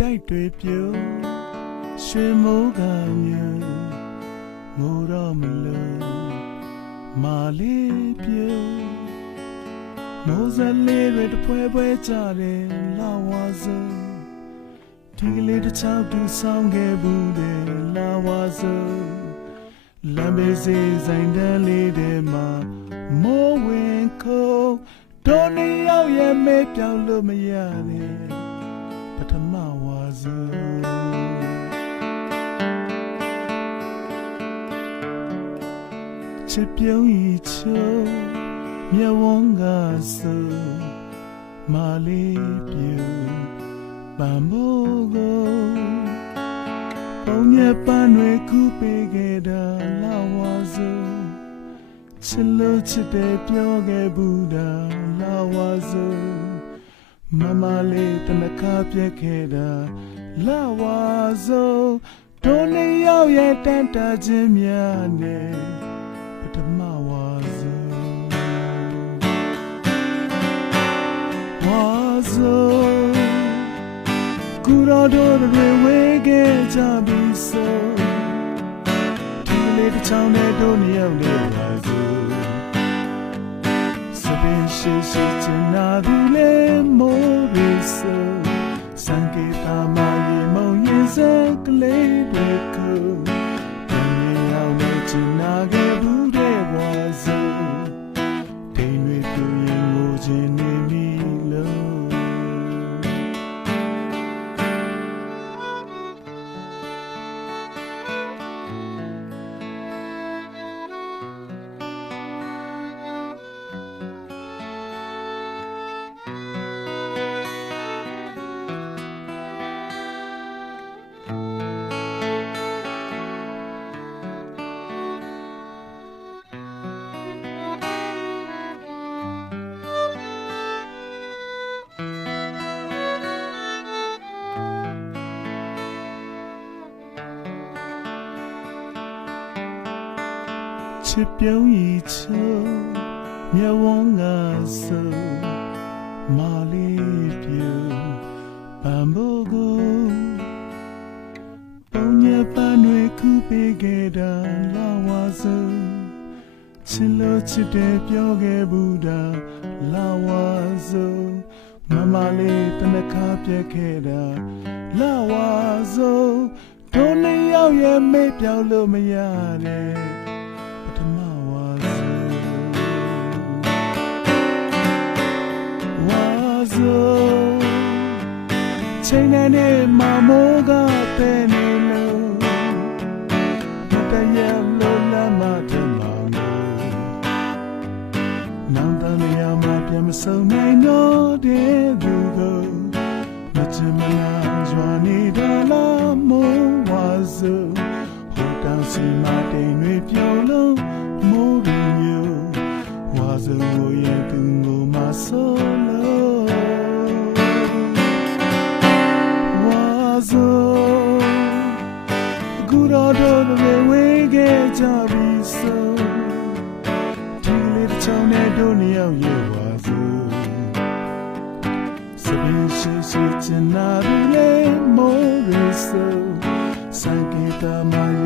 တ်တွေပြုံးရွှေမိုးကမြူငိုတော့မလို့မာလေးပြုံးမိုးစလေးတွေတပွဲပွဲကြတယ်လာဝါစဒီကလေးတစ်ချောက်တူဆောင်ခဲ့ဘူးတယ်လာဝါစလမ်းဘေးစေးဆိုင်တန်းလေးထဲမှာမိုးဝင်ခုံတို့နှစ်ယောက်ရဲ့မေးပြောင်းလို့မရနဲ့ပထ မဝါစချစ်ပြုံးဤချိုးမြဝန်းကဆူမာလေးပြူပန်မိုးကိုပုံမြပန်းတွေကူပေးခဲ့တာလာဝါစချစ်လို့ချစ်တယ်ပြောခဲ့ဘူးတာလာဝါစ မမလေးတနခါပြက်ခဲ့တာလာဝါစတို့နေရောက်ရဲ့တန်တာခြင်းများနဲ့ပထမဝါစ was Curado de wege jabi so Tile de နာသူလဲမိုးရိစစံကေတာမရေမုံရင်စကလေးတွေကိုပြန်ရအောင်လို့ချင်နာခဲ့ဘူး ချစ်ပြုံးဤချိုးမြဝန်းကဆူမာလေးပြူပန်မိုးကိုပုံညပန်းတွေခုပေးခဲ့တာလာဝါစချစ်လို့ချစ်တယ်ပြောခဲ့ဘူးတာလာဝါစမမလေးတနခါပြက်ခဲ့တာလာဝါစတို့နှစ်ယောက်ရဲ့မေ့ပြောင်းလို့မရတဲ့ပ ချိန်နဲ့နေမမိုးကပဲနေလို့မတရလို့လမ်းမထမလို့နောင်တလျာမပြန်မဆုံနိုင်တော့တဲ့သူကိုမချင်မလားရွာနေတာလားမိုးဝါစဟိုတောင်စီမတိမ်တွေပြုံးလုံးမိုးရီမျိုးဝါစကိုရဲ့သူ တော်တော်တွေဝေးခဲ့ကြပြီဆိုဒီလေးတစ်ချောင်းနဲ့တို့နှစ်ယောက်ရဲ့ဝါစစပင်းရှိရှိချင်နာပြီလေမိုးရဆိုစံကေတာမလေး